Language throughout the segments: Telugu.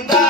andar.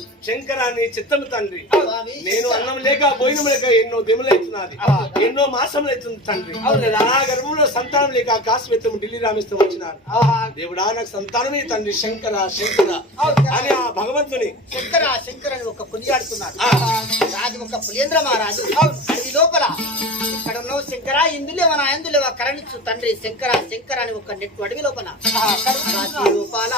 శంకర శంకర నీ చిత్తము తండ్రి నేను అన్నం లేక భోజనం లేక ఎన్నో దిములు అవుతున్నది. ఎన్నో మాసములు అవుతుంది తండ్రి. నా గర్భంలో సంతానం లేక కాశ్మీరం ఢిల్లీ రామేశ్వరం వచ్చినారు. దేవుడా నాకు సంతానమే తండ్రి. శంకర శంకర. అని ఆ భగవంతుని శంకర శంకర అని ఒక కొనియాడుతున్నారు. ఆ, రాజు ఒక పులేంద్ర మహారాజు. అది లోపల. ఇక్కడ ఉన్నావు శంకర ఇందులేవా నా ఇందులేవా? కరణించు తండ్రి. శంకర శంకర అని ఒక నెట్టు అడవి లోపల. లోపల.